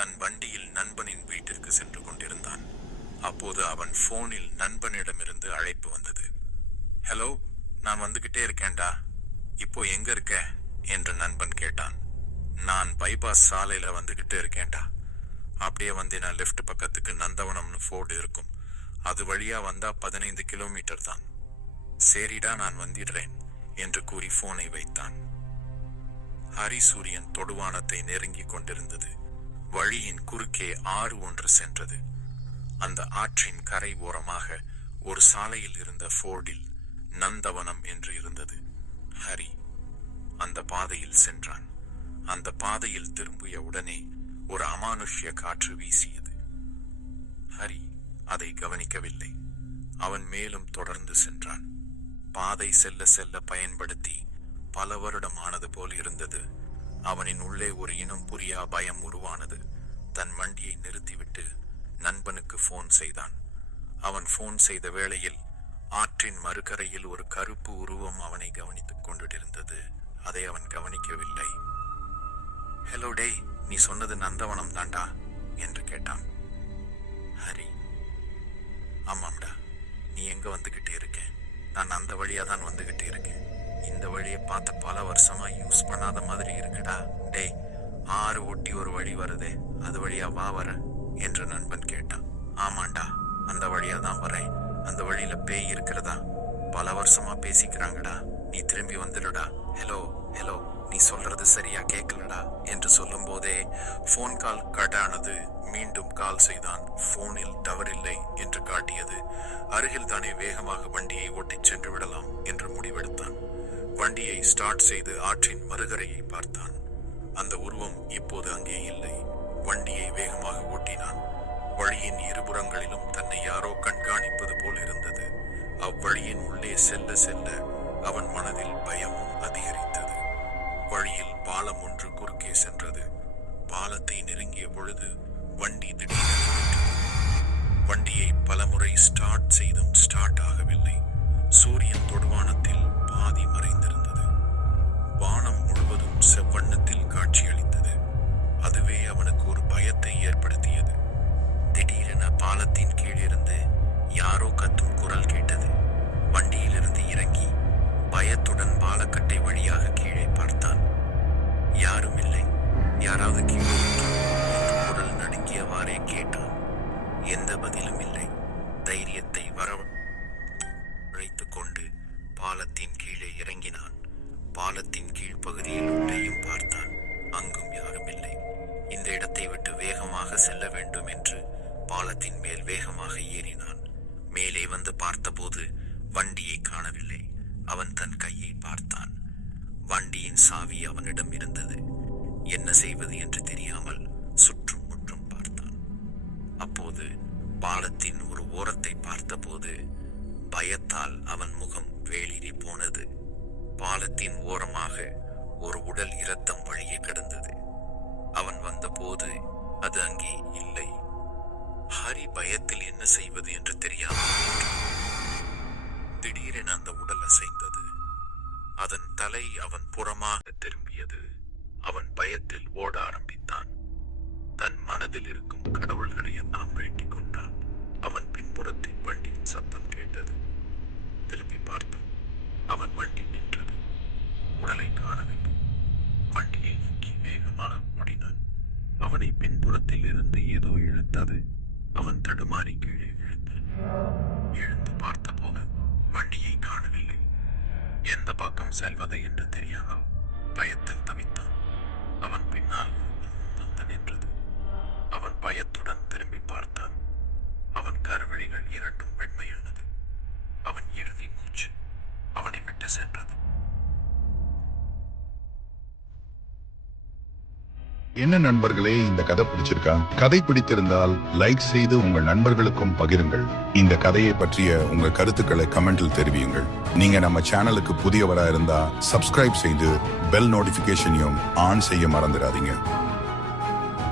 தன் வண்டியில் நண்பனின் வீட்டிற்கு சென்று கொண்டிருந்தான். அப்போது அவன் போனில் நண்பனிடமிருந்து அழைப்பு வந்தது. ஹலோ நான் வந்துகிட்டே இருக்கேன்டா. இப்போ எங்க இருக்க? என்று நண்பன் கேட்டான். நான் பைபாஸ் சாலையில வந்துகிட்டு இருக்கேன்டா. அப்படியே வந்தேனா லெஃப்ட் பக்கத்துக்கு நந்தவனம்னு ஃபோர்டு இருக்கும். அது வழியா வந்தா பதினைந்து கிலோமீட்டர் தான். சரிடா நான் வந்துடுறேன் என்று கூறி போனை வைத்தான். ஹரிசூரியன் தொடுவானத்தை நெருங்கிக் கொண்டிருந்தது. வழியின் குறுக்கே ஆறு ஒன்று சென்றது. அந்த ஆற்றின் கரை ஓரமாக ஒரு சாலையில் இருந்த ஃபோர்டில் நந்தவனம் என்று இருந்தது. ஹரி அந்த பாதையில் சென்றான். அந்த பாதையில் திரும்பிய உடனே ஒரு அமானுஷ்ய காற்று வீசியது. ஹரி அதை கவனிக்கவில்லை. அவன் மேலும் தொடர்ந்து சென்றான். பாதை செல்ல செல்ல பயன்படுத்தி பல வருடம் ஆனது போல் இருந்தது. அவனின் உள்ளே ஒரு இனம் புரியா பயம் உருவானது. தன் வண்டியை நிறுத்திவிட்டு நண்பனுக்கு போன் செய்தான். அவன் போன் செய்த வேளையில் ஆற்றின் மறுகரையில் ஒரு கருப்பு உருவம் அவனை கவனித்துக் கொண்டிருந்தது. அதை அவன் கவனிக்கவில்லை. ஹலோ டேய் நீ சொன்னது நந்தவனம் தாண்டா என்று கேட்டான். ஹரி. ஆமாம்டா நீ எங்க வந்துகிட்டு இருக்க? நான் அந்த வழியா தான் வந்துகிட்டு இருக்கேன். இந்த வழியை பார்த்து பல வருஷமா யூஸ் பண்ணாத மாதிரி இருக்குடா. டேய் ஆறு ஒட்டி ஒரு வழி வருதே. அது வழியா வா வர என்று நண்பன் கேட்டான். ஆமாண்டா அந்த வழியா தான் வரேன். அந்த வழியில பேய் இருக்கிறதா? பல வருஷமா பேசிக்கிறாங்கடா. நீ திரும்பி வந்துடுடா. ஹலோ ஹலோ நீ சொல்றது சரியா கேட்கலடா என்று சொல்லும் போதே போன் கால் கட்டானது. மீண்டும் கால் செய்தான். போனில் டவர் இல்லை என்று காட்டியது. அருகில் தானே வேகமாக வண்டியை ஓட்டிச் சென்று விடலாம் என்று முடிவெடுத்தான். வண்டியை ஸ்டார்ட் செய்து ஆற்றின் மறுகரையை பார்த்தான். அந்த உருவம் இப்போது அங்கே இல்லை. வண்டியை வேகமாக ஓட்டினான். வழியின் இருபுறங்களிலும் தன்னை யாரோ கண்காணிப்பது போல் இருந்தது. அவ்வழியின் உள்ளே செல்ல செல்ல அவன் மனதில் பயமும் அதிகரித்தது. வழியில் பாலம் ஒன்று குறுக்கே சென்றது. பாலத்தை நெருங்கிய பொழுது வண்டி திடீரென வண்டியை பலமுறை ஸ்டார்ட் செய்தும் ஸ்டார்ட் ஆகவில்லை. சூரியன் தொடுவானத்தில் யாராவது கீழே என்று குரல் நடுங்கியவாறே கேட்டான். எந்த பதிலும் இல்லை. தைரியத்தை வரவழைத்துக் கொண்டு பாலத்தின் கீழே இறங்கினான். பாலத்தின் கீழ்ப்பகுதியில் உள்ளேயும் பார்த்தான். அங்கும் யாரும் இல்லை. இந்த இடத்தை விட்டு வேகமாக செல்ல வேண்டும் என்று பாலத்தின் மேல் வேகமாக ஏறினான். மேலே வந்து பார்த்தபோது வண்டியை காணவில்லை. அவன் தன் கையை பார்த்தான். வண்டியின் சாவி அவனிடம் இருந்தது. என்ன செய்வது என்று தெரியாமல் சுற்றும் முற்றும் பார்த்தான். அப்போது பாலத்தின் ஒரு ஓரத்தை பார்த்தபோது பயத்தால் அவன் முகம் வேளிரி போனது. பாலத்தின் ஓரமாக ஒரு உடல் இரத்தம் வழியே கிடந்தது. அவன் வந்தபோது அது அங்கே இல்லை. ஹரி பயத்தில் என்ன செய்வது என்று தெரியாமல் திடீரென அந்த உடல் அசைந்தது. அதன் தலை அவன் புறமாக திரும்பியது. அவன் பயத்தில் ஓட ஆரம்பித்தான். தன் மனதில் இருக்கும் கடவுள்களை எல்லாம் வேண்டிக் கொண்டான். அவன் பின்புறத்தில் வண்டியின் சத்தம் கேட்டது. திரும்பி பார்த்தான். அவன் வண்டி நின்றது. உடலை காணவில்லை. வண்டியை நோக்கி வேகமாக ஓடினான். அவனை பின்புறத்தில் இருந்து ஏதோ இழுத்தது. அவன் தடுமாறி கீழே விழுந்தான் எழுந்து பார்த்தபோது வண்டியை காணவில்லை. எந்த பக்கம் செல்வது என்று தெரியாமல் பயத்தில் தவித்தான். அவன் பின்னால் வந்து நின்றது அவன் பயத்துடன் திரும்பி பார்த்தான் அவன் கருவழிகள் இரண்டும் வெண்மையானது அவன் இறுதி மூச்சு அவனை விட்டு சென்றது என்ன நண்பர்களே இந்த கதை பிடிச்சிருக்கா? கதை பிடித்திருந்தால் லைக் செய்து உங்கள் நண்பர்களுக்கும் பகிருங்கள். இந்த கதையை பற்றிய உங்க கருத்துக்களை கமெண்டில் தெரிவியுங்கள். நீங்க நம்ம சேனலுக்கு புதியவரா இருந்தா சப்ஸ்கிரைப் செய்து பெல் நோட்டிபிகேஷனையும் ஆன் செய்ய மறந்துடாதீங்க.